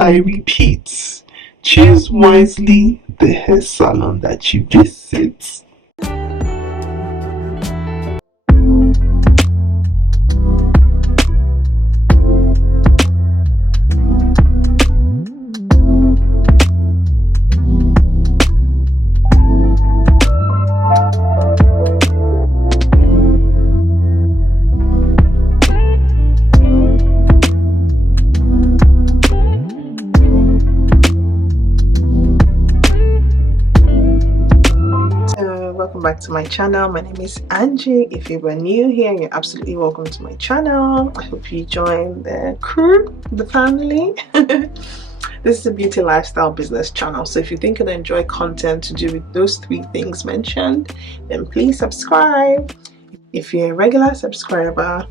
I repeat, choose wisely the hair salon that you visit. Welcome back to my channel. My name is Angie. If you were new here, you're absolutely welcome to my channel. I hope you join the crew, the family. This is a beauty lifestyle business channel, so if you think you'll enjoy content to do with those three things mentioned, then please subscribe. If you're a regular subscriber,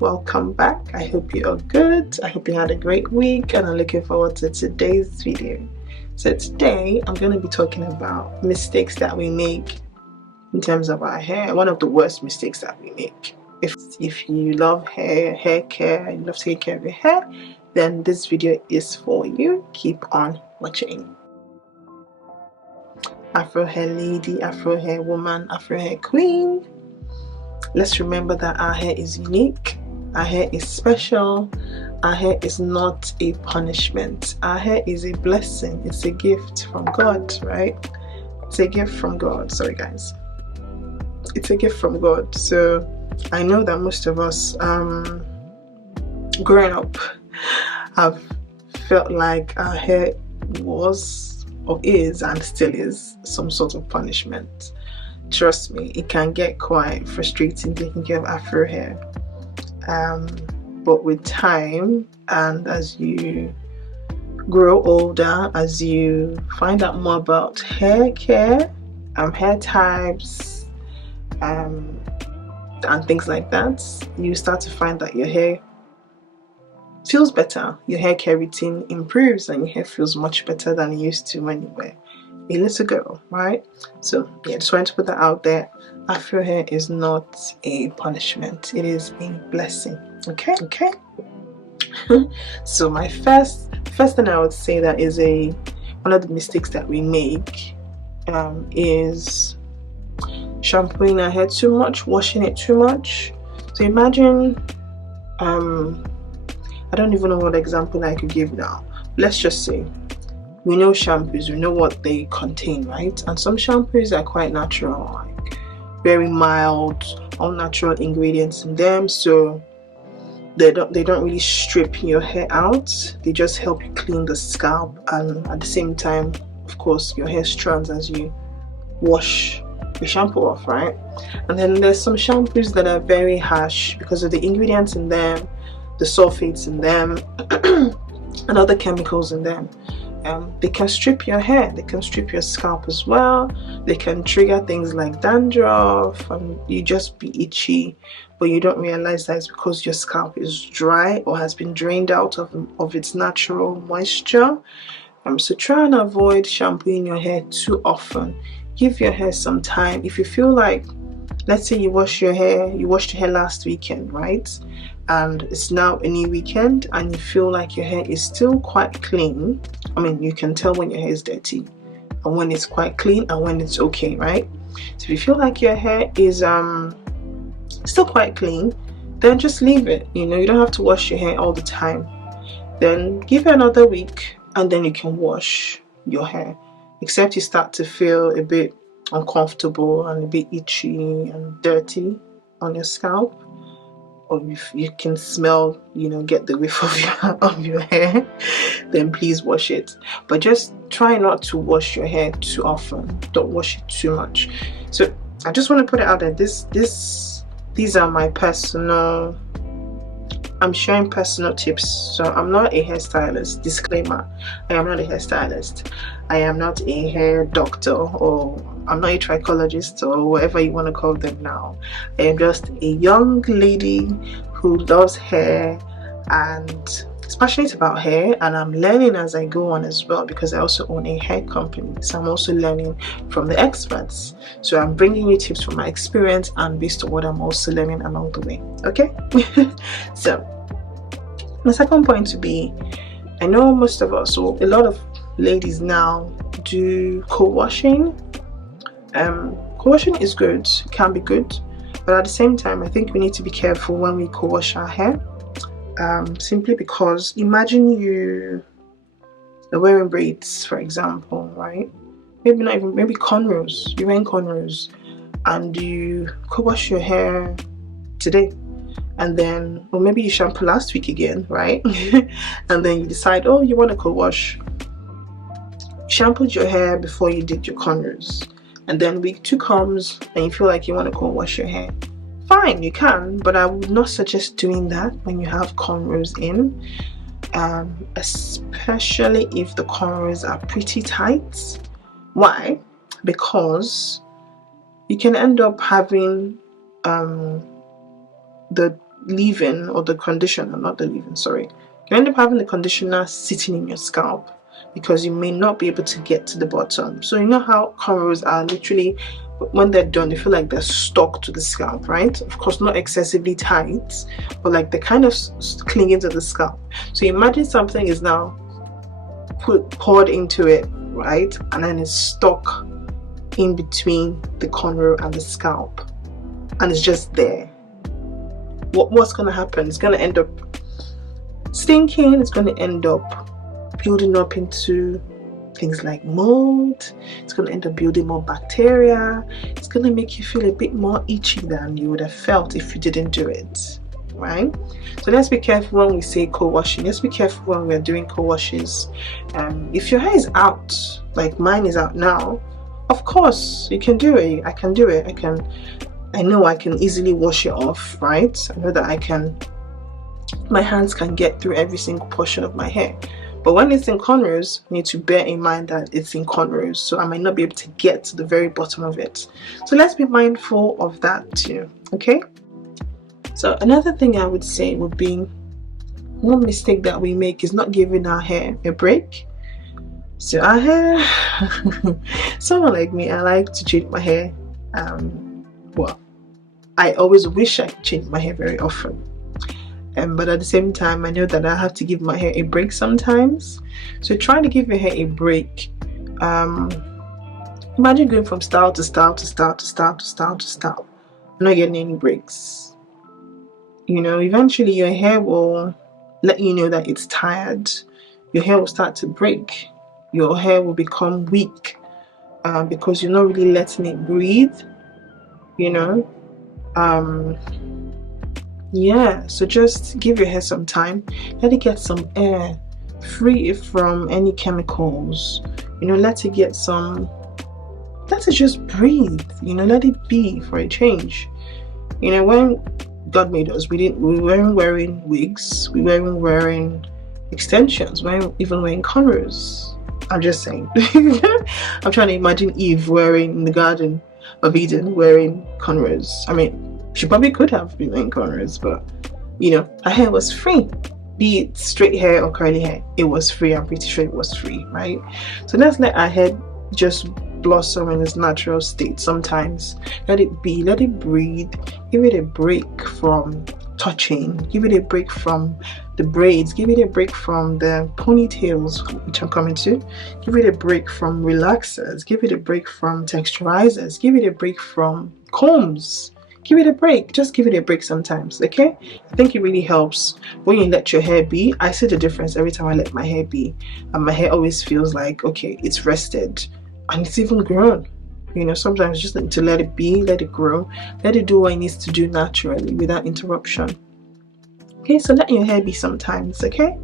welcome back. I hope you are good. I hope you had a great week, and I'm looking forward to today's video. So today I'm going to be talking about mistakes that we make in terms of our hair. One of the worst mistakes that we make. If you love hair care, you love taking care of your hair, then this video is for you. Keep on watching. Afro hair lady, Afro hair woman, Afro hair queen. Let's remember that our hair is unique. Our hair is special. Our hair is not a punishment. Our hair is a blessing. It's a gift from God, right? It's a gift from God. Sorry guys. It's a gift from God. So I know that most of us growing up have felt like our hair was or is and still is some sort of punishment. Trust me, it can get quite frustrating taking care of Afro hair. But with time, and as you grow older, as you find out more about hair care, hair types, and things like that, you start to find that your hair feels better. Your hair care routine improves, and your hair feels much better than it used to when you were a little girl, right? So yeah, just wanted to put that out there. Afro hair is not a punishment, it is a blessing. Okay. So my first thing I would say that is one of the mistakes that we make is shampooing our hair too much, washing it too much. So imagine I don't even know what example I could give now. Let's just say we know shampoos, we know what they contain, right? And some shampoos are quite natural, like very mild, all natural ingredients in them, so they don't really strip your hair out. They just help you clean the scalp, and at the same time, of course, your hair strands as you wash the shampoo off, right? And then there's some shampoos that are very harsh because of the ingredients in them, the sulfates in them, and other chemicals in them. They can strip your hair, they can strip your scalp as well. They can trigger things like dandruff, and you just be itchy, but you don't realize that it's because your scalp is dry or has been drained out of its natural moisture. So try and avoid shampooing your hair too often. Give your hair some time. If you feel like, let's say you washed your hair last weekend, right? And it's now a new weekend and you feel like your hair is still quite clean. I mean, you can tell when your hair is dirty and when it's quite clean and when it's okay, right? So if you feel like your hair is still quite clean, then just leave it. You know, you don't have to wash your hair all the time. Then give it another week and then you can wash your hair. Except you start to feel a bit uncomfortable and a bit itchy and dirty on your scalp, or if you can smell, you know, get the whiff of your hair, then please wash it. But just try not to wash your hair too often. Don't wash it too much. So I just want to put it out there. These are my personal, I'm sharing personal tips. So I'm not a hairstylist. Disclaimer, I am not a hairstylist. I am not a hair doctor, or I'm not a trichologist, or whatever you want to call them now. I am just a young lady who loves hair and is passionate about hair, and I'm learning as I go on as well, because I also own a hair company. So I'm also learning from the experts. So I'm bringing you tips from my experience and based on what I'm also learning along the way. Okay. So the second point to be I know most of us, or a lot of ladies now, do co-washing. Co-washing is good, can be good, but at the same time I think we need to be careful when we co-wash our hair, simply because imagine you are wearing braids, for example, right? Maybe not even, maybe cornrows, you're wearing cornrows and you co-wash your hair today, and then, or maybe you shampoo last week again, right? And then you decide, oh, you want to co-wash. You shampooed your hair before you did your cornrows, and then week 2 comes and you feel like you want to co-wash your hair. Fine, you can, but I would not suggest doing that when you have cornrows in, especially if the cornrows are pretty tight. Why? Because you can end up having the leave-in, or the conditioner, not the leave-in, sorry. You end up having the conditioner sitting in your scalp because you may not be able to get to the bottom. So you know how cornrows are literally, when they're done, they feel like they're stuck to the scalp, right? Of course, not excessively tight, but like they're kind of clinging to the scalp. So imagine something is now poured into it, right? And then it's stuck in between the cornrow and the scalp, and it's just there. What's going to happen? It's going to end up stinking. It's going to end up building up into things like mold. It's going to end up building more bacteria. It's going to make you feel a bit more itchy than you would have felt if you didn't do it, right? So let's be careful when we say co-washing. Let's be careful when we're doing co-washes. If your hair is out, like mine is out now, of course you can do it. I can do it. I know I can easily wash it off, right? I know that my hands can get through every single portion of my hair. But when it's in cornrows, you need to bear in mind that it's in cornrows, so I might not be able to get to the very bottom of it. So let's be mindful of that too, okay? So another thing I would say would be, one mistake that we make is not giving our hair a break. So our hair, someone like me, I like to change my hair. Well, I always wish I could change my hair very often, but at the same time I know that I have to give my hair a break sometimes. So try to give your hair a break. Imagine going from style to style to style to style to style to style, not getting any breaks. You know, eventually your hair will let you know that it's tired. Your hair will start to break. Your hair will become weak because you're not really letting it breathe. You know, yeah, so just give your hair some time, let it get some air, free it from any chemicals, you know, let it just breathe, you know, let it be for a change. You know, when God made us, we weren't wearing wigs, we weren't wearing extensions, we weren't even wearing cornrows. I'm just saying. I'm trying to imagine Eve in the Garden of Eden wearing cornrows. I mean, she probably could have been wearing cornrows, but you know, her hair was free. Be it straight hair or curly hair, it was free. I'm pretty sure it was free, right? So let's let our hair just blossom in its natural state sometimes. Let it be, let it breathe, give it a break from touching, give it a break from the braids, give it a break from the ponytails, which I'm coming to, give it a break from relaxers, give it a break from texturizers, give it a break from combs. Give it a break. Just give it a break sometimes, okay? I think it really helps when you let your hair be. I see the difference every time I let my hair be, and my hair always feels like, okay, it's rested and it's even grown. You know, sometimes just need to let it be, let it grow, let it do what it needs to do naturally without interruption. Okay, so let your hair be sometimes, okay?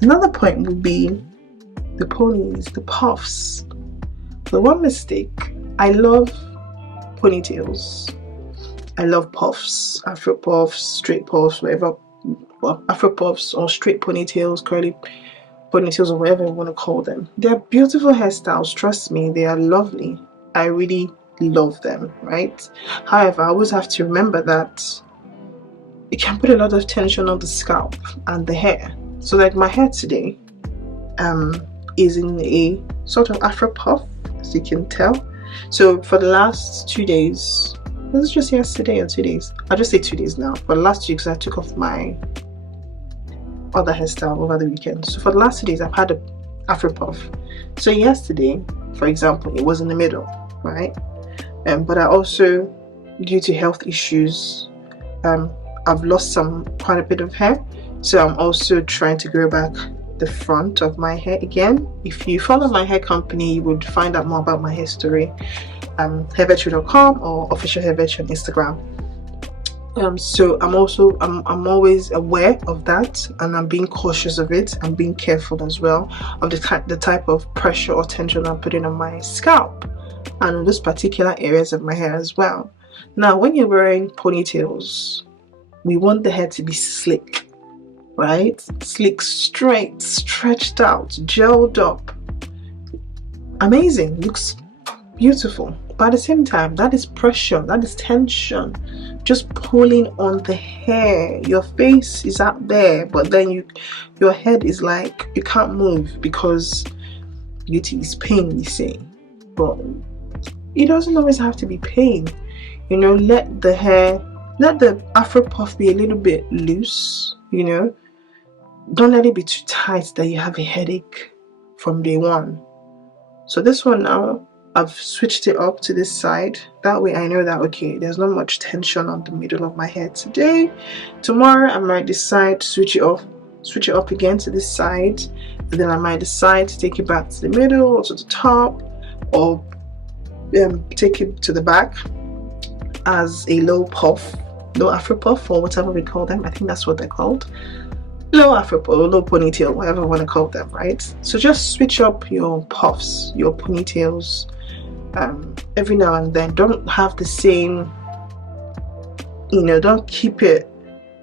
Another point would be the ponies, the puffs. The one mistake, I love ponytails. I love puffs, afro puffs, straight puffs, whatever. Well, afro puffs or straight ponytails, curly ponytails, or whatever you want to call them. They're beautiful hairstyles, trust me, they are lovely. I really love them, right? However, I always have to remember that it can put a lot of tension on the scalp and the hair. So like my hair today is in a sort of afro puff, as you can tell. So for the last 2 days, was it just yesterday or 2 days? I'll just say 2 days now. For the last 2 weeks, I took off my other hairstyle over the weekend. So for the last 2 days, I've had a afro puff. So yesterday, for example, it was in the middle, right? But I also, due to health issues, I've lost quite a bit of hair. So I'm also trying to grow back the front of my hair again. If you follow my hair company, you would find out more about my hair story. Hairvetry.com or official hairvetry on Instagram. So I'm always aware of that, and I'm being cautious of it. I'm being careful as well of the type of pressure or tension I'm putting on my scalp and on those particular areas of my hair as well. Now, when you're wearing ponytails, we want the hair to be slick, right? Slick, straight, stretched out, gelled up. Amazing, looks beautiful. But at the same time, that is pressure, that is tension, just pulling on the hair. Your face is out there, but then your head is like, you can't move because beauty is pain, you see. But it doesn't always have to be pain. You know, let the afro puff be a little bit loose, you know. Don't let it be too tight that you have a headache from day one. So this one now, I've switched it up to this side. That way I know that, okay, there's not much tension on the middle of my hair today. Tomorrow I might decide to switch it up again to this side. And then I might decide to take it back to the middle or to the top, or take it to the back as a low puff, low afro puff, or whatever we call them. I think that's what they're called. Low afro puff, low ponytail, whatever you want to call them, right? So just switch up your puffs, your ponytails, every now and then. Don't have the same, you know, don't keep it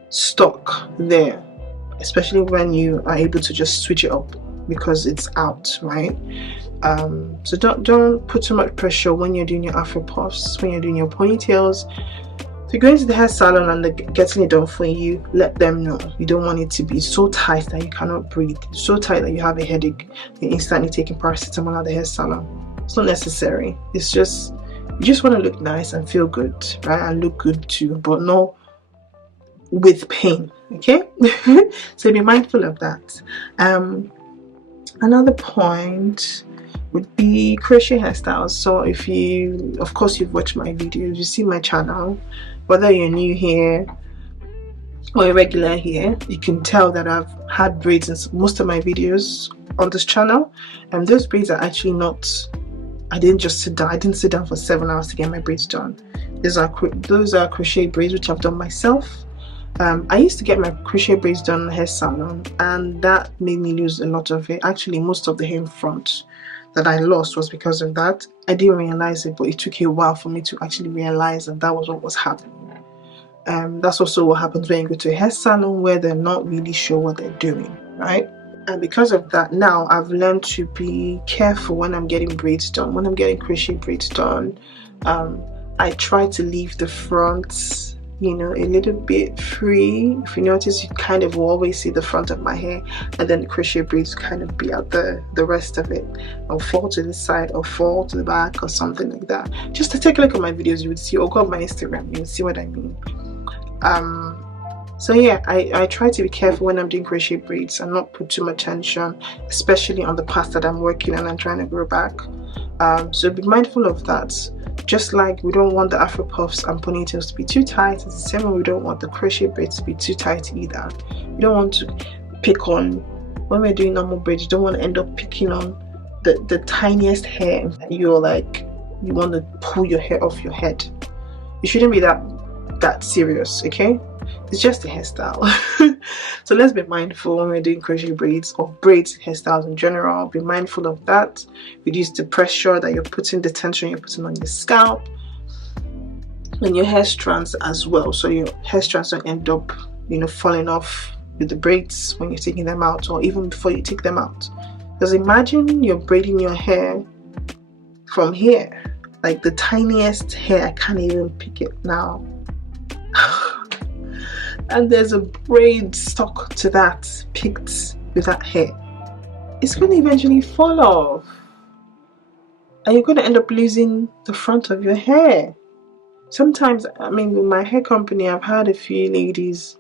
stuck there, especially when you are able to just switch it up because it's out, right? So don't put too much pressure when you're doing your afro puffs, when you're doing your ponytails. If you're going to the hair salon and they're getting it done for you, let them know. You don't want it to be so tight that you cannot breathe, so tight that you have a headache, you're instantly taking paracetamol at the hair salon. It's not necessary. It's just, you just want to look nice and feel good, right? And look good too, but not with pain, okay? So be mindful of that. Another point would be crochet hairstyles. So if you, of course, you've watched my videos, you see my channel, whether you're new here or a regular here, you can tell that I've had braids in most of my videos on this channel, and those braids are actually not, I didn't sit down for 7 hours to get my braids done. Those are crochet braids which I've done myself. I used to get my crochet braids done in the hair salon, and that made me lose a lot of it. Actually, most of the hair in front that I lost was because of that. I didn't realize it, but it took a while for me to actually realize that that was what was happening. That's also what happens when you go to a hair salon where they're not really sure what they're doing, right? And because of that, now I've learned to be careful when I'm getting braids done. When I'm getting crochet braids done, I try to leave the front, you know, a little bit free. If you notice, you kind of will always see the front of my hair, and then the crochet braids kind of be out the rest of it, or fall to the side or fall to the back or something like that. Just to take a look at my videos, you would see, or go on my Instagram, you would see what I mean. So yeah, I try to be careful when I'm doing crochet braids and not put too much tension, especially on the parts that I'm working and I'm trying to grow back. So be mindful of that. Just like we don't want the afro puffs and ponytails to be too tight, it's the same way we don't want the crochet braids to be too tight either. You don't want to pick on, when we're doing normal braids, you don't want to end up picking on the tiniest hair. You're like, you want to pull your hair off your head. You shouldn't be that serious, okay? It's just a hairstyle. So let's be mindful when we're doing crochet braids or braids hairstyles in general. Be mindful of that. Reduce the pressure that you're putting, the tension you're putting on your scalp and your hair strands as well, so your hair strands don't end up, you know, falling off with the braids when you're taking them out, or even before you take them out. Because imagine you're braiding your hair from here, like the tiniest hair, I can't even pick it now. And there's a braid stuck to that, picked with that hair. It's going to eventually fall off, and you're going to end up losing the front of your hair. Sometimes, I mean, with my hair company, I've had a few ladies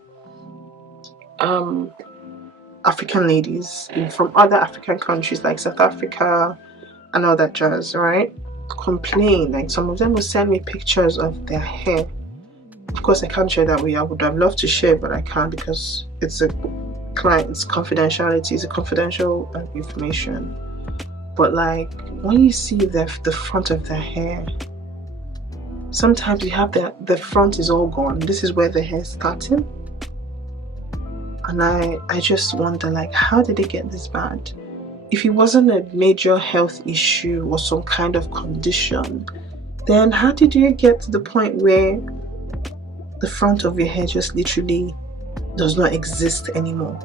African ladies from other African countries like South Africa and all that jazz, right, complain. Like some of them will send me pictures of their hair. Of course, I can't share that with you. I would have loved to share, but I can't because it's a client's confidentiality. It's a confidential information. But like when you see the front of their hair, sometimes you have the front is all gone. This is where the hair is starting. And I just wonder, like, how did it get this bad? If it wasn't a major health issue or some kind of condition, then how did you get to the point where the front of your hair just literally does not exist anymore?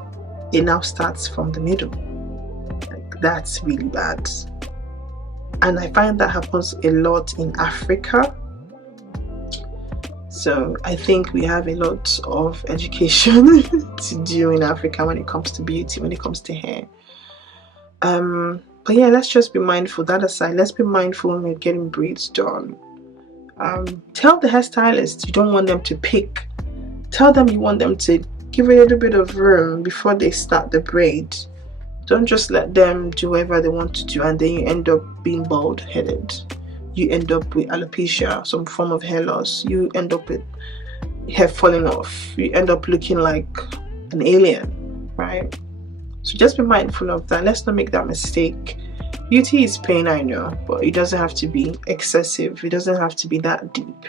It now starts from the middle. Like, that's really bad. And I find that happens a lot in Africa. So I think we have a lot of education to do in Africa when it comes to beauty, when it comes to hair. But yeah, let's just be mindful. That aside, let's be mindful when we're getting braids done. Tell the hairstylist you don't want them to pick. Tell them you want them to give a little bit of room before they start the braid. Don't just let them do whatever they want to do and then you end up being bald-headed. You end up with alopecia, some form of hair loss. You end up with hair falling off. You end up looking like an alien, right? So just be mindful of that. Let's not make that mistake. Beauty is pain, I know, but it doesn't have to be excessive. It doesn't have to be that deep.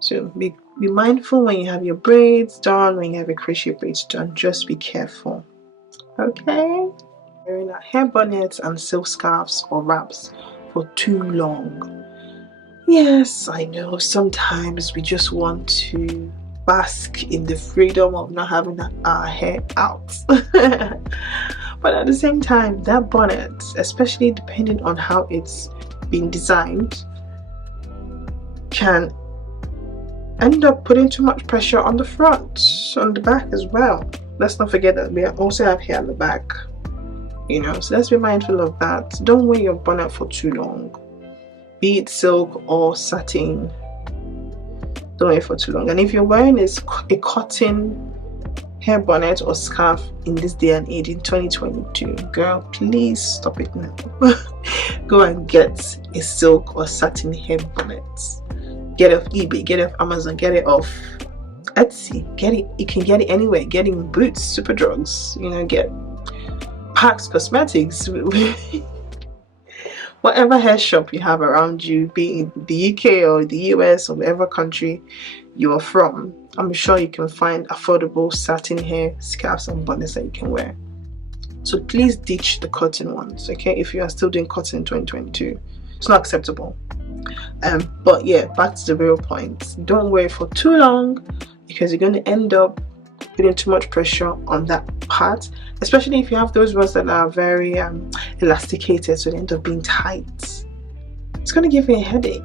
So be mindful when you have your braids done, when you have your crochet braids done. Just be careful. Okay? Wearing our hair bonnets and silk scarves or wraps for too long. Yes, I know sometimes we just want to bask in the freedom of not having our hair out. But at the same time, that bonnet, especially depending on how it's been designed, can end up putting too much pressure on the front, on the back as well. Let's not forget that we also have hair on the back, you know, so let's be mindful of that. Don't wear your bonnet for too long, be it silk or satin. Don't wear it for too long. And if you're wearing a cotton hair bonnet or scarf in this day and age in 2022, girl, please stop it now. Go and get a silk or satin hair bonnet. Get it off eBay, get it off Amazon, get it off Etsy, get it. You can get it anywhere. Get it in Boots, Superdrugs, you know, get Parks Cosmetics. Whatever hair shop you have around you, be it the UK or the US or whatever country you are from, I'm sure you can find affordable satin hair scarves and bonnets that you can wear. So please ditch the cotton ones, okay? If you are still doing cotton in 2022, it's not acceptable. But yeah, back to the real point. Don't wear it for too long because you're going to end up putting too much pressure on that part, especially if you have those ones that are very elasticated, so they end up being tight. It's going to give you a headache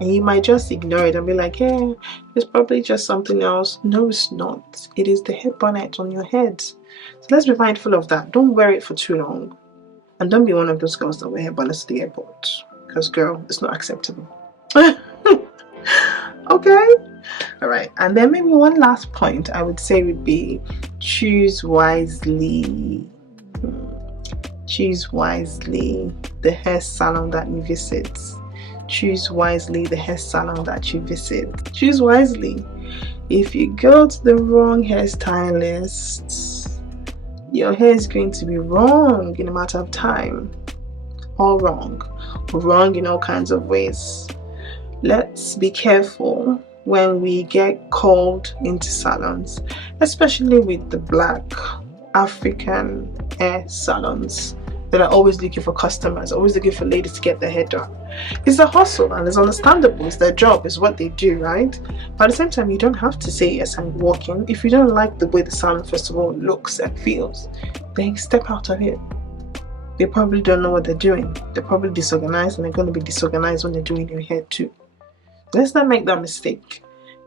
and you might just ignore it and be like, yeah, it's probably just something else. No, it's not. It is the hair bonnet on your head. So let's be mindful of that. Don't wear it for too long, and don't be one of those girls that wear hair bonnets to the airport, because girl, it's not acceptable. Okay, all right. And then maybe one last point I would say would be choose wisely. Choose wisely the hair salon that you visit. Choose wisely the hair salon that you visit. Choose wisely. If you go to the wrong hairstylist, your hair is going to be wrong in a matter of time. All wrong. Wrong in all kinds of ways. Let's be careful when we get called into salons, especially with the black African hair salons that are always looking for customers, always looking for ladies to get their hair done. It's a hustle and it's understandable. It's their job, it's what they do, right? But at the same time, you don't have to say yes and walk in. If you don't like the way the salon first of all looks and feels, then step out of it. They probably don't know what they're doing. They're probably disorganized, and they're going to be disorganized when they're doing your hair too. Let's not make that mistake.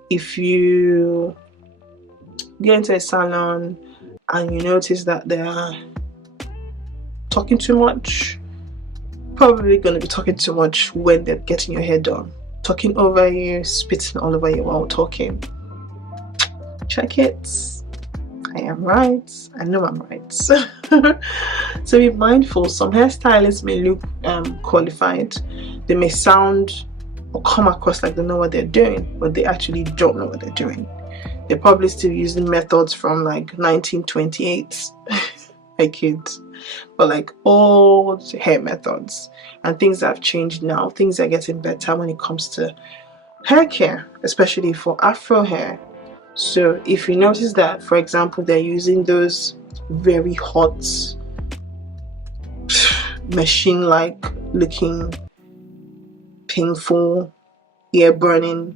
If you get into a salon and you notice that they are talking too much, probably going to be talking too much when they're getting your hair done. Talking over you, spitting all over you while talking. Check it. I am right. I know I'm right. So be mindful. Some hairstylists may look qualified. They may sound or come across like they know what they're doing, but they actually don't know what they're doing. They're probably still using methods from like 1928. I kid. But like old hair methods, and things that have changed now. Things are getting better when it comes to hair care, especially for Afro hair. So if you notice that, for example, they're using those very hot machine-like looking, painful, ear burning,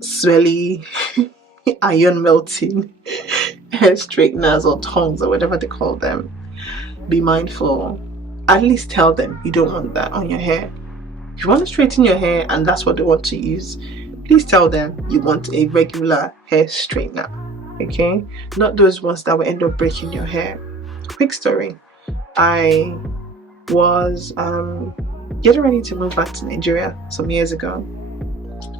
smelly, iron melting hair straighteners or tongs or whatever they call them, be mindful. At least tell them you don't want that on your hair. If you want to straighten your hair and that's what they want to use, please tell them you want a regular hair straightener, okay? Not those ones that will end up breaking your hair. Quick story. I was getting ready to move back to Nigeria some years ago,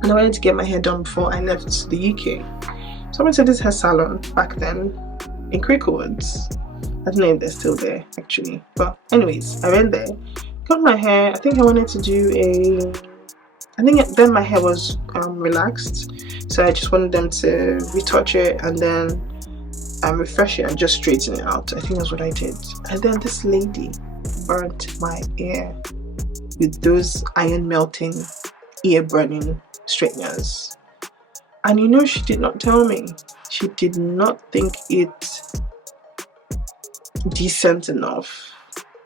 and I wanted to get my hair done before I left the UK. So I went to this hair salon back then in Cricklewoods. I don't know if they're still there actually, but anyways, I went there, got my hair. I think I wanted to do then my hair was relaxed, so I just wanted them to retouch it and then refresh it and just straighten it out. I think that's what I did. And then this lady burnt my ear with those iron melting, ear burning straighteners. And you know, she did not tell me. She did not think it decent enough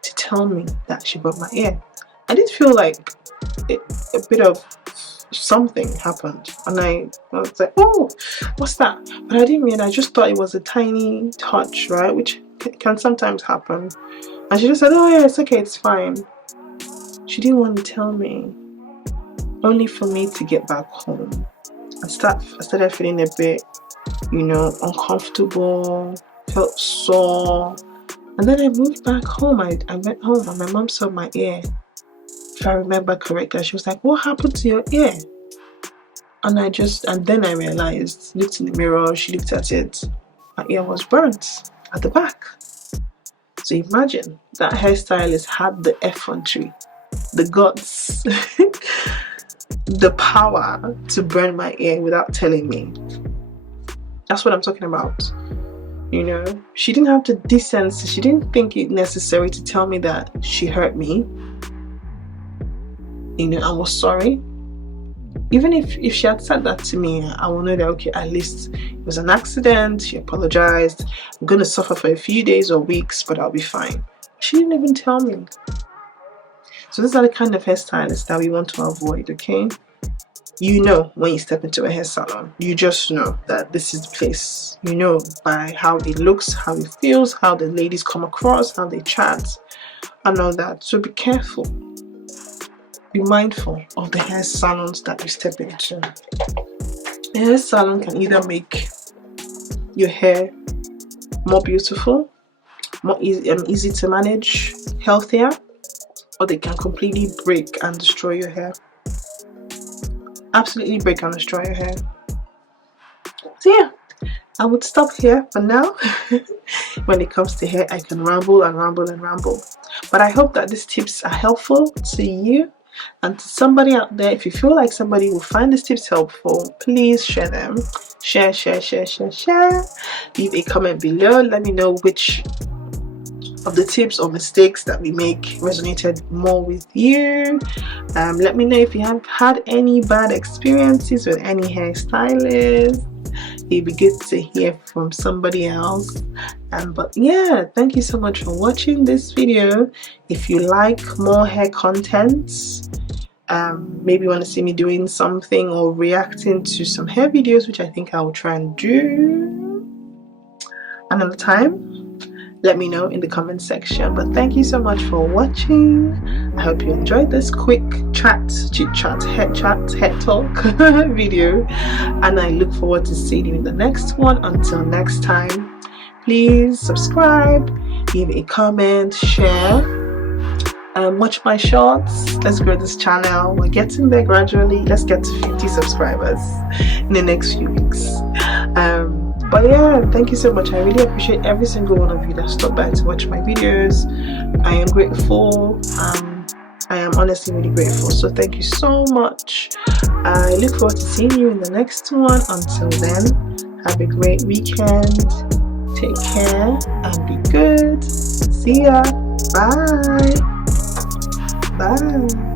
to tell me that she burnt my ear. I did feel like a bit of something happened, and I was like, oh, what's that? But I didn't realize. I just thought it was a tiny touch, right, which can sometimes happen. And she just said, oh yeah, it's okay, it's fine. She didn't want to tell me, only for me to get back home. I started feeling a bit, uncomfortable, felt sore. And then I moved back home. I went home and my mom saw my ear. If I remember correctly, she was like, what happened to your ear? And then I realized, looked in the mirror, she looked at it, my ear was burnt at the back. So imagine that hairstylist had the effrontery, the guts, the power to burn my ear without telling me. That's what I'm talking about. She didn't have the decency, she didn't think it necessary to tell me that she hurt me. I was sorry. Even if she had said that to me, I would know that, okay, at least it was an accident, she apologized, I'm going to suffer for a few days or weeks, but I'll be fine. She didn't even tell me. So these are the kind of hairstylists that we want to avoid, okay? When you step into a hair salon, you just know that this is the place. By how it looks, how it feels, how the ladies come across, how they chat, and all that. So be careful. Be mindful of the hair salons that you step into. A hair salon can either make your hair more beautiful, more easy to manage, healthier, or they can completely break and destroy your hair. Absolutely break and destroy your hair. So yeah, I would stop here for now. When it comes to hair, I can ramble and ramble and ramble. But I hope that these tips are helpful to you and to somebody out there. If you feel like somebody will find these tips helpful, please share them. Share. Leave a comment below. Let me know which of the tips or mistakes that we make resonated more with you. Let me know if you have had any bad experiences with any hairstylist. It'd be good to hear from somebody else. But yeah, thank you so much for watching this video. If you like more hair content, maybe you want to see me doing something or reacting to some hair videos, which I think I will try and do another time, let me know in the comment section. But thank you so much for watching. I hope you enjoyed this quick chit chat, head talk video, and I look forward to seeing you in the next one. Until next time, please subscribe, leave a comment, share, watch my shorts. Let's grow this channel. We're getting there gradually. Let's get to 50 subscribers in the next few weeks. But yeah, thank you so much. I really appreciate every single one of you that stopped by to watch my videos. I am grateful. I am honestly really grateful. So thank you so much. I look forward to seeing you in the next one. Until then, have a great weekend. Take care and be good. See ya. Bye. Bye.